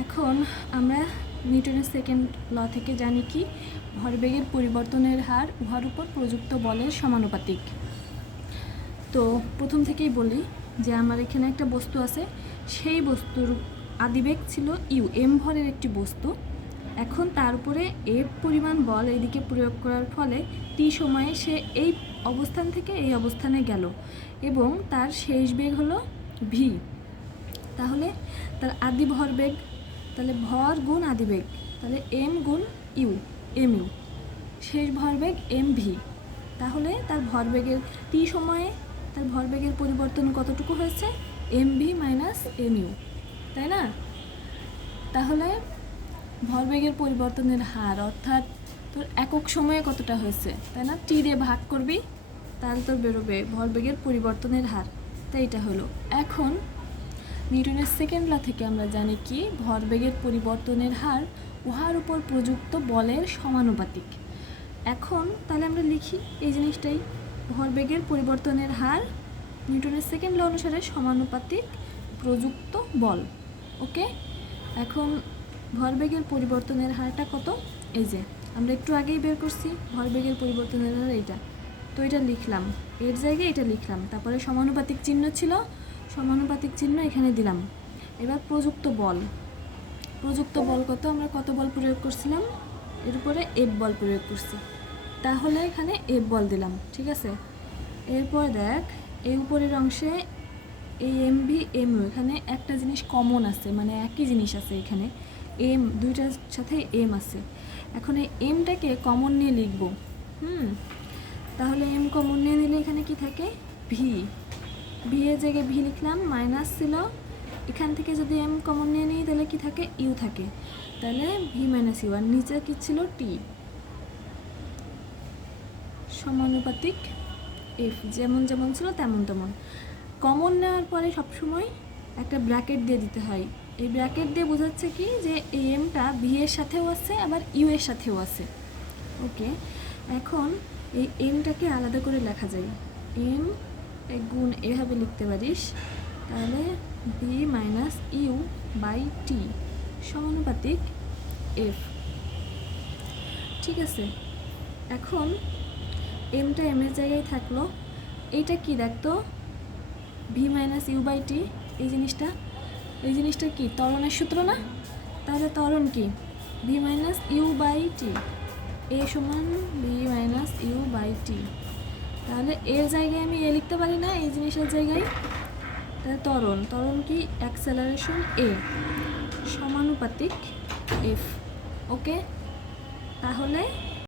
এখন আমরা নিউটনের সেকেন্ড ল থেকে জানি কি ভরবেগের পরিবর্তনের হার উহার উপর প্রযুক্ত বলের সমানুপাতিক। তো প্রথম থেকেই বলি যে আমার এখানে একটা বস্তু আছে, সেই বস্তুর আদিবেগ ছিল ইউ, এম ভরের একটি বস্তু। এখন তার উপরে এফ পরিমাণ বল এইদিকে প্রয়োগ করার ফলে টি সময়ে সে এই অবস্থান থেকে এই অবস্থানে গেল এবং তার শেষ বেগ হলো ভি। তাহলে তার আদি ভরবেগ, তাহলে ভর গুণ আদিবেগ, তাহলে এম গুণ ইউ, এম ইউ, শেষ ভরবেগ এম ভি। তাহলে তার ভরবেগের টি সময়ে তার ভরবেগের পরিবর্তন কতটুকু হয়েছে? M V minus M U, তাই না? তাহলে ভরবেগের পরিবর্তনের হার অর্থাৎ তোর একক সময়ে কতটা হয়েছে, তাই না? টি দিয়ে ভাগ করবি, তাহলে তোর বেরোবে ভরবেগের পরিবর্তনের হার। তাই এটা হলো। এখন নিউটনের সেকেন্ড ল থেকে আমরা জানি কি ভরবেগের পরিবর্তনের হার উহার উপর প্রযুক্ত বলের সমানুপাতিক। এখন তাহলে আমরা লিখি এই জিনিসটাই, ভরবেগের পরিবর্তনের হার নিউটনের সেকেন্ড ল অনুসারে সমানুপাতিক প্রযুক্ত বল। ওকে, এখন ভরবেগের পরিবর্তনের হারটা কত? এই যে আমরা একটু আগেই বের করছি ভরবেগের পরিবর্তনের হার এইটা, তো এটা লিখলাম, এর জায়গায় এটা লিখলাম, তারপরে সমানুপাতিক চিহ্ন ছিল, সমানুপাতিক চিহ্ন এখানে দিলাম। এবার প্রযুক্ত বল, প্রযুক্ত বল কত? আমরা কত বল প্রয়োগ করছিলাম? এর উপরে এফ বল প্রয়োগ করছি, তাহলে এখানে এফ বল দিলাম, ঠিক আছে? এরপর দেখ এই উপরের অংশে এই এম ভি এম ইউ, এখানে একটা জিনিস কমন আছে, মানে একই জিনিস আছে এখানে, এম দুইটার সাথে এম আছে। এখন এই এমটাকে কমন নিয়ে লিখব। তাহলে এম কমন নিয়ে নিলে এখানে কি থাকে? ভি, ভি এর জায়গায় ভি লিখলাম, মাইনাস ছিল, এখান থেকে যদি এম কমন নিয়ে নিই তাহলে কি থাকে? ইউ থাকে, তাহলে ভি মাইনাস ইউ, আর নিচে কি ছিল? টি, সমানুপাতিক এফ, যেমন যেমন ছিল তেমন তেমন। কমন নেওয়ার পরে সবসময় একটা ব্র্যাকেট দিয়ে দিতে হয়। এই ব্র্যাকেট দিয়ে বোঝাচ্ছে কি যে এই এমটা ভি এর সাথেও আছে আবার ইউ এর সাথেও আছে। ওকে, এখন এই এমটাকে আলাদা করে লেখা যায়, এম গুণ এভাবে লিখতে পারিস, তাহলে V minus you by T সমানুপাতিক এফ। ঠিক আছে, এখন এমটা এম এর জায়গায় থাকলো, এইটা কি দেখতো? V minus you by T, এই জিনিসটা কি? ত্বরণের সূত্র না? তাহলে ত্বরণ কি? V minus you by T, এ সমান V minus you by T. তাহলে এর জায়গায় আমি এ লিখতে পারি না এই জিনিসের জায়গায়? তাহলে ত্বরণ কি? অ্যাক্সেলারেশন এ সমানুপাতিক এফ। ওকে, তাহলে